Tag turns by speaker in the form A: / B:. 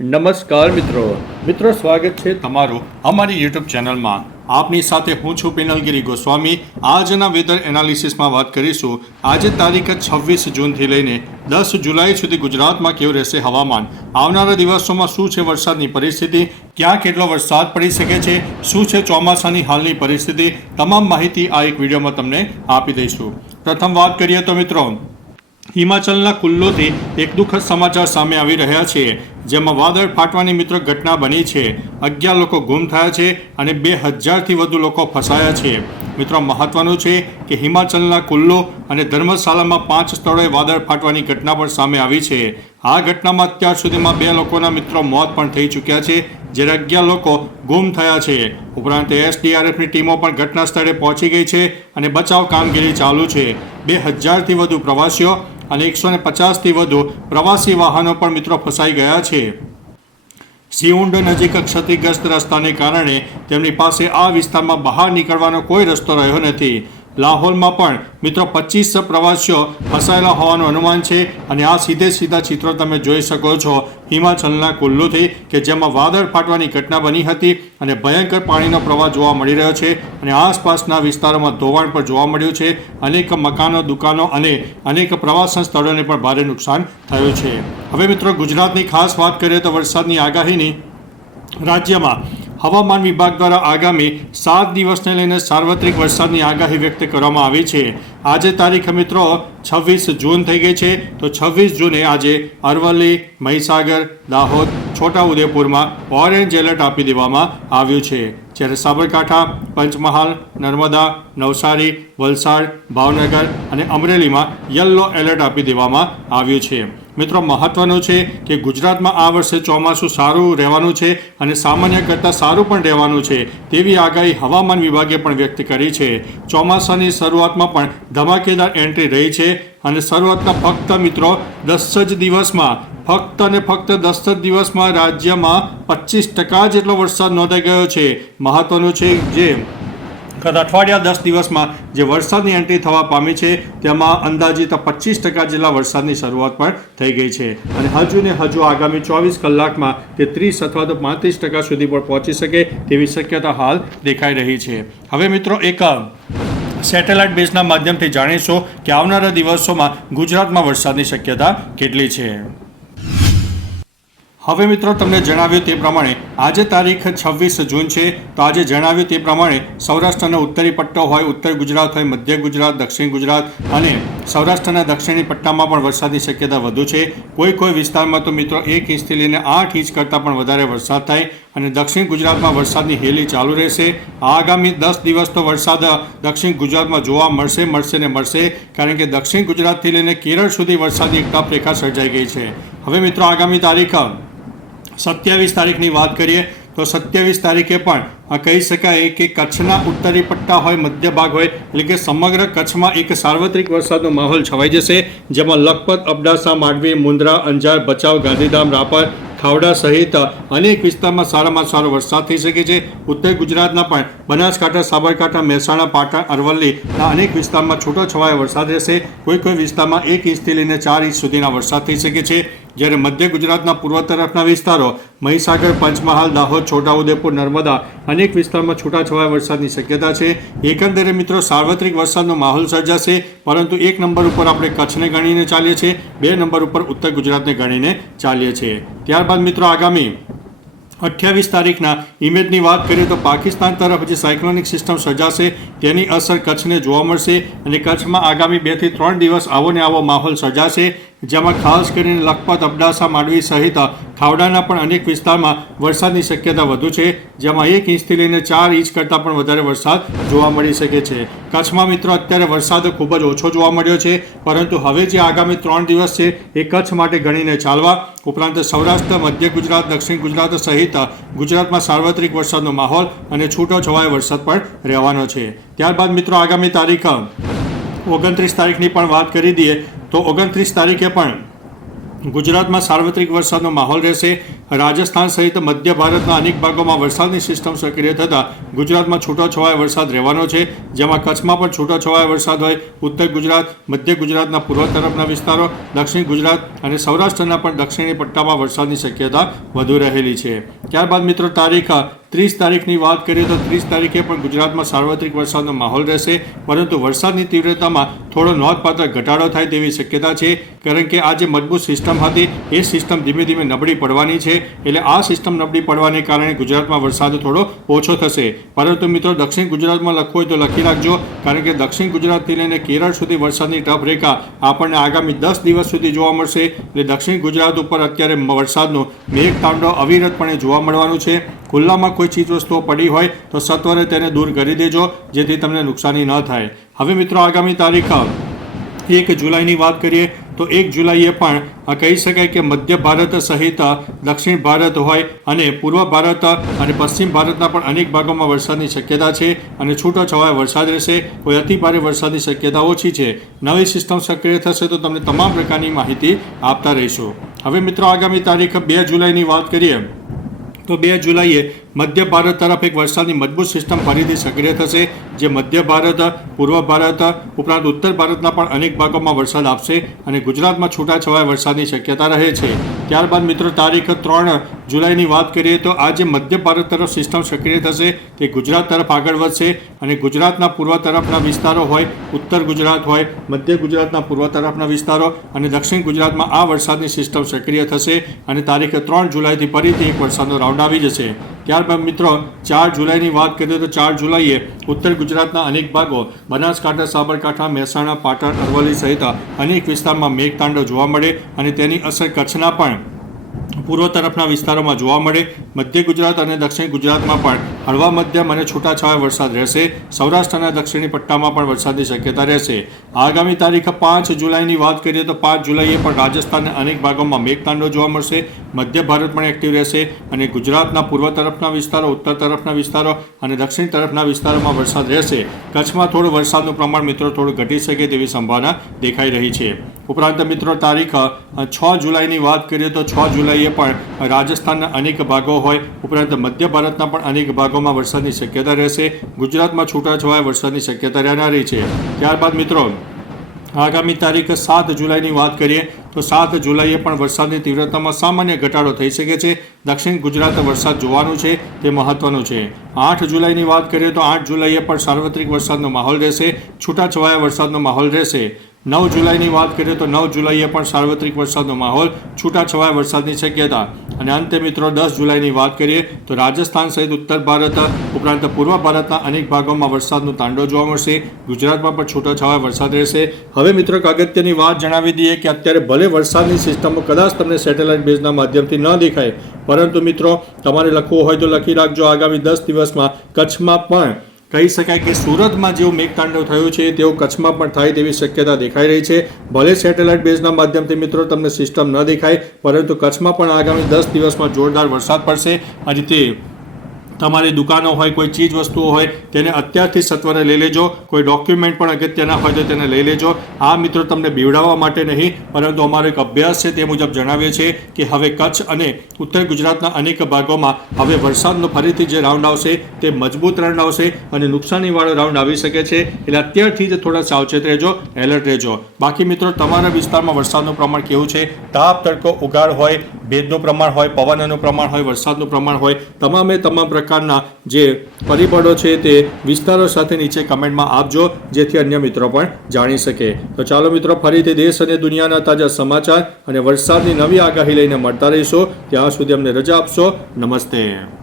A: નમસ્કાર મિત્રો. મિત્રો, સ્વાગત છે તમારું અમારી યુટ્યુબ ચેનલમાં. આપની સાથે હું છું પિનલગીરી ગોસ્વામી. આજના વેધર એનાલિસિસમાં વાત કરીશું. આજે તારીખ છવ્વીસ જૂનથી લઈને દસ જુલાઈ સુધી ગુજરાતમાં કેવું રહેશે હવામાન? આવનારા દિવસોમાં શું છે વરસાદની પરિસ્થિતિ? ક્યાં કેટલો વરસાદ પડી શકે છે? શું છે ચોમાસાની હાલની પરિસ્થિતિ? તમામ માહિતી આ એક વિડીયોમાં તમને આપી દઈશું. પ્રથમ વાત કરીએ તો મિત્રો હિમાચલના કુલ્લોથી એક દુઃખદ સમાચાર સામે આવી રહ્યા છે, જેમાં વાદળ ફાટવાની મિત્ર ઘટના બની છે. અગિયાર લોકો ગુમ થયા છે અને બે હજારથી વધુ લોકો ફસાયા છે. મિત્રો, મહત્વનું છે કે હિમાચલના કુલ્લો અને ધર્મશાલામાં પાંચ સ્થળોએ વાદળ ફાટવાની ઘટના પણ સામે આવી છે. આ ઘટનામાં અત્યાર સુધીમાં બે લોકોના મિત્રો મોત પણ થઈ ચૂક્યા છે, જ્યારે અગિયાર લોકો ગુમ થયા છે. ઉપરાંત એસડીઆરએફની ટીમો પણ ઘટના સ્થળે પહોંચી ગઈ છે અને બચાવ કામગીરી ચાલુ છે. બે હજારથી વધુ પ્રવાસીઓ અને એકસો ને પચાસથી વધુ પ્રવાસી વાહનો પણ મિત્રો ફસાઈ ગયા છે. સિઉન્ડ નજીક ક્ષતિગ્રસ્ત રસ્તાને કારણે તેમની પાસે આ વિસ્તારમાં બહાર નીકળવાનો કોઈ રસ્તો રહ્યો નથી. લાહોલમાં પણ મિત્રો પચીસ પ્રવાસીઓ ફસાયેલા હોવાનું અનુમાન છે અને આ સીધે સીધા ચિત્રો તમે જોઈ શકો છો. હિમાચલના કુલ્લુથી કે જેમાં વાદળ ફાટવાની ઘટના બની હતી અને ભયંકર પાણીનો પ્રવાહ જોવા મળી રહ્યો છે અને આસપાસના વિસ્તારોમાં ધોવાણ પણ જોવા મળ્યું છે. અનેક મકાનો, દુકાનો અને અનેક પ્રવાસન સ્થળોને પણ ભારે નુકસાન થયું છે. હવે મિત્રો ગુજરાતની ખાસ વાત કરીએ તો વરસાદની આગાહીની. રાજ્યમાં હવામાન વિભાગ દ્વારા આગામી સાત દિવસને લઈને સાર્વત્રિક વરસાદની આગાહી વ્યક્ત કરવામાં આવી છે. આજે તારીખ મિત્રો છવ્વીસ જૂન થઈ ગઈ છે. તો છવ્વીસ જૂને આજે અરવલ્લી, મહીસાગર, દાહોદ, છોટાઉદેપુરમાં ઓરેન્જ એલર્ટ આપી દેવામાં આવ્યું છે. જ્યારે સાબરકાંઠા, પંચમહાલ, નર્મદા, નવસારી, વલસાડ, ભાવનગર અને અમરેલીમાં યલો એલર્ટ આપી દેવામાં આવ્યું છે. મિત્રો, મહત્વનું છે કે ગુજરાતમાં આ વર્ષે ચોમાસું સારું રહેવાનું છે અને સામાન્ય કરતાં સારું પણ રહેવાનું છે તેવી આગાહી હવામાન વિભાગે પણ વ્યક્ત કરી છે. ચોમાસાની શરૂઆતમાં પણ ધમાકેદાર એન્ટ્રી રહી છે અને શરૂઆતના ફક્ત મિત્રો દસ જ દિવસમાં, ફક્ત અને ફક્ત દસ જ દિવસમાં રાજ્યમાં પચીસ ટકા જેટલો વરસાદ નોંધાઈ ગયો છે. મહત્વનું છે જે ગત અઠવાડિયા દસ દિવસમાં જે વરસાદની એન્ટ્રી થવા પામી છે, તેમાં અંદાજિત પચીસ ટકા જેટલા વરસાદની શરૂઆત પણ થઈ ગઈ છે. અને હજુ ને હજુ આગામી ચોવીસ કલાકમાં તે ત્રીસ અથવા તો પાંત્રીસ ટકા સુધી પણ પહોંચી શકે તેવી શક્યતા હાલ દેખાઈ રહી છે. હવે મિત્રો એક સેટેલાઇટ બેઝના માધ્યમથી જાણીશું કે આવનારા દિવસોમાં ગુજરાતમાં વરસાદની શક્યતા કેટલી છે. હવે મિત્રો તમને જણાવ્યું તે પ્રમાણે આજે તારીખ છવ્વીસ જૂન છે, તો આજે જણાવ્યું તે પ્રમાણે સૌરાષ્ટ્રનો ઉત્તરી પટ્ટો હોય, ઉત્તર ગુજરાત હોય, મધ્ય ગુજરાત, દક્ષિણ ગુજરાત અને સૌરાષ્ટ્રના દક્ષિણી પટ્ટામાં પણ વરસાદની શક્યતા વધુ છે. કોઈ કોઈ વિસ્તારમાં તો મિત્રો એક ઇંચથી લઈને આઠ ઇંચ કરતાં પણ વધારે વરસાદ થાય અને દક્ષિણ ગુજરાતમાં વરસાદની હેલી ચાલુ રહેશે. આગામી દસ દિવસ તો વરસાદ દક્ષિણ ગુજરાતમાં જોવા મળશે મળશે ને મળશે, કારણ કે દક્ષિણ ગુજરાતથી લઈને કેરળ સુધી વરસાદની એક રેખા સર્જાઈ ગઈ છે. હવે મિત્રો આગામી તારીખ સત્યાવીસ તારીખની વાત કરીએ, તો સત્યાવીસ તારીખે પણ કહી શકાય કે કચ્છના ઉત્તરી પટ્ટા હોય, મધ્ય ભાગ હોય, એટલે કે સમગ્ર કચ્છમાં એક સાર્વત્રિક વરસાદનો માહોલ છવાઈ જશે, જેમાં લખપત, અબડાસા, માંડવી મુન્દ્રા અંજાર, ભચાઉ, ગાંધીધામ, રાપર ખાવડા સહિત અનેક વિસ્તારમાં સારામાં સારો વરસાદ થઈ શકે છે. ઉત્તર ગુજરાતના પણ બનાસકાંઠા, સાબરકાંઠા, મહેસાણા, પાટણ અરવલ્લીના અનેક વિસ્તારમાં છૂટો છવાયો વરસાદ રહેશે. કોઈ કોઈ વિસ્તારમાં એક ઇંચથી લઈને ચાર ઇંચ સુધીના વરસાદ થઈ શકે છે. જ્યારે મધ્ય ગુજરાતના પૂર્વ તરફના વિસ્તારો મહીસાગર, પંચમહાલ, દાહોદ, છોટાઉદેપુર, નર્મદા અનેક વિસ્તારમાં છૂટાછવાયા વરસાદની શક્યતા છે. એકંદરે મિત્રો, સાર્વત્રિક વરસાદનો માહોલ સર્જાશે, પરંતુ એક નંબર ઉપર આપણે કચ્છને ગણીને ચાલીએ છીએ. બે નંબર ઉપર ઉત્તર ગુજરાતને ગણીને ચાલીએ છીએ. ત્યારબાદ મિત્રો આગામી અઠ્યાવીસ તારીખના ઇમેજની વાત કરીએ તો પાકિસ્તાન તરફ જે સાયક્લોનિક સિસ્ટમ સર્જાશે તેની અસર કચ્છને જોવા મળશે અને કચ્છમાં આગામી બેથી ત્રણ દિવસ આવો ને આવો માહોલ સર્જાશે. જેમાં ખાસ કરીને લખપત, અબડાસા, માંડવી સહિત ખાવડાના પણ અનેક વિસ્તારમાં વરસાદની શક્યતા વધુ છે. જેમાં એક ઇંચથી લઈને ચાર ઇંચ કરતાં પણ વધારે વરસાદ જોવા મળી શકે છે. કચ્છમાં મિત્રો અત્યારે વરસાદ ખૂબ જ ઓછો જોવા મળ્યો છે. પરંતુ હવે જે આગામી ત્રણ દિવસ છે એ કચ્છ માટે ગણીને ચાલવા, ઉપરાંત સૌરાષ્ટ્ર, મધ્ય ગુજરાત, દક્ષિણ ગુજરાત સહિત ગુજરાતમાં સાર્વત્રિક વરસાદનો માહોલ અને છૂટો છવાયો વરસાદ પણ રહેવાનો છે. ત્યારબાદ મિત્રો આગામી તારીખ ઓગણત્રીસ તારીખની પણ વાત કરી દઈએ તો ઓગણત્રીસ તારીખે પણ ગુજરાતમાં સાર્વત્રિક વરસાદનો માહોલ રહેશે. રાજસ્થાન સહિત મધ્ય ભારતના અનેક ભાગોમાં વરસાદની સિસ્ટમ સક્રિય થતાં ગુજરાતમાં છૂટોછવાયો વરસાદ રહેવાનો છે. જેમાં કચ્છમાં પણ છૂટોછવાયો વરસાદ હોય. ઉત્તર ગુજરાત, મધ્ય ગુજરાતના પૂર્વ તરફના વિસ્તારો, દક્ષિણ ગુજરાત અને સૌરાષ્ટ્રના પણ દક્ષિણી પટ્ટામાં વરસાદની શક્યતા વધુ રહેલી છે. ત્યારબાદ મિત્રો તારીખ ત્રીસ તારીખની વાત કરીએ તો ત્રીસ તારીખે પણ ગુજરાતમાં સાર્વત્રિક વરસાદનો માહોલ રહેશે, પરંતુ વરસાદની તીવ્રતામાં થોડો નોંધપાત્ર ઘટાડો થાય તેવી શક્યતા છે, કારણ કે આ જે મજબૂત સિસ્ટમ હતી, એ સિસ્ટમ ધીમે ધીમે નબળી પડવાની છે, એટલે આ સિસ્ટમ નબળી પડવાને કારણે ગુજરાતમાં વરસાદ થોડો ઓછો થશે. પરંતુ મિત્રો, દક્ષિણ ગુજરાતમાં લખવું હોય તો લખી રાખજો, કારણ કે દક્ષિણ ગુજરાતથી લઈને કેરળ સુધી વરસાદની ટફ રેખા આપણને આગામી દસ દિવસ સુધી જોવા મળશે, એટલે દક્ષિણ ગુજરાત ઉપર અત્યારે વરસાદનું મેઘ તાંડવ અવિરતપણે જોવા મળવાનું છે. ખુલ્લામાં કોઈ ચીજ વસ્તુઓ પડી હોય તો સત્વરે તેને દૂર કરી દેજો, જેથી તમને નુકસાની ન થાય. હવે મિત્રો આગામી તારીખ એક જુલાઈની વાત કરીએ, તો એક જુલાઈએ પણ કહી શકાય કે મધ્ય ભારત સહિત દક્ષિણ ભારત હોય અને પૂર્વ ભારત અને પશ્ચિમ ભારતના પણ અનેક ભાગોમાં વરસાદની શક્યતા છે અને છૂટો છવાય વરસાદ રહેશે. કોઈ અતિ ભારે વરસાદની શક્યતા ઓછી છે. નવી સિસ્ટમ સક્રિય થશે તો તમને તમામ પ્રકારની માહિતી આપતા રહીશું. હવે મિત્રો આગામી તારીખ બે જુલાઈની વાત કરીએ. તો બે જુલાઈએ મધ્ય ભારત તરફ એક વરસાદની મજબૂત સિસ્ટમ ફરીથી સક્રિય થશે, જે મધ્ય ભારત, પૂર્વ ભારત ઉપરાંત ઉત્તર ભારતના પણ અનેક ભાગોમાં વરસાદ આપશે અને ગુજરાતમાં છૂટાછવાયા વરસાદની શક્યતા રહે છે. ત્યારબાદ મિત્રો તારીખ ત્રણ જુલાઈની વાત કરીએ તો આ જે મધ્ય ભારત તરફ સિસ્ટમ સક્રિય થશે તે ગુજરાત તરફ આગળ વધશે અને ગુજરાતના પૂર્વ તરફના વિસ્તારો હોય, ઉત્તર ગુજરાત હોય, મધ્ય ગુજરાતના પૂર્વ તરફના વિસ્તારો અને દક્ષિણ ગુજરાતમાં આ વરસાદની સિસ્ટમ સક્રિય થશે અને તારીખે ત્રણ જુલાઈથી ફરીથી એક વરસાદનો રાઉન્ડ આવી જશે. ત્યારબાદ મિત્રો, ચાર જુલાઈની વાત કરીએ તો ચાર જુલાઈએ ઉત્તર ગુજરાતના અનેક ભાગો, બનાસકાંઠા, સાબરકાંઠા, મહેસાણા, પાટણ, અરવલ્લી સહિત અનેક વિસ્તારમાં મેઘતાંડવ જોવા મળે અને તેની અસર કચ્છના પણ પૂર્વ તરફના વિસ્તારોમાં જોવા મળે, મધ્ય ગુજરાત અને દક્ષિણ ગુજરાતમાં પણ હળવા, મધ્યમ અને છૂટાછવાયા વરસાદ રહેશે. સૌરાષ્ટ્ર અને દક્ષિણી પટ્ટામાં પણ વરસાદની શક્યતા રહેશે. આગામી તારીખ પાંચ જુલાઈની વાત કરીએ તો પાંચ જુલાઈએ પણ રાજસ્થાનના અનેક ભાગોમાં મેઘતાંડો જોવા મળશે. મધ્ય ભારત પણ એક્ટિવ રહેશે અને ગુજરાતના પૂર્વ તરફના વિસ્તારો, ઉત્તર તરફના વિસ્તારો અને દક્ષિણ તરફના વિસ્તારોમાં વરસાદ રહેશે. કચ્છમાં થોડું વરસાદનું પ્રમાણ મિત્રો થોડું ઘટી શકે તેવી સંભાવના દેખાઈ રહી છે. ઉપરાંત મિત્રો, તારીખ છ જુલાઈની વાત કરીએ તો છ જુલાઈએ પણ રાજસ્થાનના અનેક ભાગો હોય. ઉપરાંત મધ્ય ભારતના પણ અનેક ભાગોમાં વરસાદની શક્યતા રહેશે. ગુજરાતમાં છૂટાછવાયા વરસાદની શક્યતા રહેનારી છે. ત્યારબાદ મિત્રો, આગામી તારીખ સાત જુલાઈની વાત કરીએ તો સાત જુલાઈએ પણ વરસાદની તીવ્રતામાં સામાન્ય ઘટાડો થઈ શકે છે. દક્ષિણ ગુજરાત વરસાદ જોવાનું છે તે મહત્વનું છે. આઠ જુલાઈની વાત કરીએ તો આઠ જુલાઈએ પણ સાર્વત્રિક વરસાદનો માહોલ રહેશે, છૂટાછવાયા વરસાદનો માહોલ રહેશે. નવ જુલાઈની વાત કરીએ તો નવ જુલાઈએ પણ સાર્વત્રિક વરસાદનો માહોલ છૂટાછવાયા વરસાદની શક્યતા. અને અંતે મિત્રો દસ જુલાઈની વાત કરીએ તો રાજસ્થાન સહિત ઉત્તર ભારત ઉપરાંત પૂર્વ ભારતના અનેક ભાગોમાં વરસાદનું તાંડવ જોવા મળશે. ગુજરાતમાં પણ છૂટાછવાયા વરસાદ રહેશે. હવે મિત્રો અગત્યની વાત જણાવી દઈએ કે અત્યારે ભલે વરસાદની સિસ્ટમો કદાચ તમને સેટેલાઇટ બેઝના માધ્યમથી ન દેખાય પરંતુ મિત્રો, તમારે લખવું હોય તો લખી રાખજો. આગામી દસ દિવસમાં કચ્છમાં પણ કહી શકાય કે સુરતમાં જેવું મેઘતાંડવ થયું છે, તેવું કચ્છમાં પણ થાય તેવી શક્યતા દેખાઈ રહી છે. ભલે સેટેલાઇટ બેઝના માધ્યમથી મિત્રો તમને સિસ્ટમ ન દેખાય, પરંતુ કચ્છમાં પણ આગામી દસ દિવસમાં જોરદાર વરસાદ પડશે. અને તે તમારી દુકાનો હોય, કોઈ ચીજ વસ્તુઓ હોય, તેને અત્યારથી સત્વરે લઈ લેજો. કોઈ ડોક્યુમેન્ટ પણ અગત્યના હોય તો તેને લઈ લેજો. આ મિત્રો તમને બીવડાવવા માટે નહીં, પરંતુ અમારો એક અભ્યાસ છે તે મુજબ જણાવીએ છીએ કે હવે કચ્છ અને ઉત્તર ગુજરાતના અનેક ભાગોમાં હવે વરસાદનો ફરીથી જે રાઉન્ડ આવશે તે મજબૂત રાઉન્ડ આવશે અને નુકસાનીવાળો રાઉન્ડ આવી શકે છે. એટલે અત્યારથી જ થોડા સાવચેત રહેજો એલર્ટ રહેજો. બાકી મિત્રો, તમારા વિસ્તારમાં વરસાદનું પ્રમાણ કેવું છે? તાપ, તડકો, ઉગાડ હોય, ભેજનું પ્રમાણ હોય, પવનનું પ્રમાણ હોય, વરસાદનું પ્રમાણ હોય, તમામે તમામ પ્રકારના જે પરિબળો છે તે વિસ્તારો સાથે નીચે કમેન્ટમાં આપજો, જેથી અન્ય મિત્રો પણ જાણી શકે. તો ચાલો મિત્રો, ફરીથી દેશ અને દુનિયાના તાજા સમાચાર અને વરસાદની નવી આગાહી લઈને મળતા રહીશો. ત્યાં સુધી અમને રજા આપશો. નમસ્તે.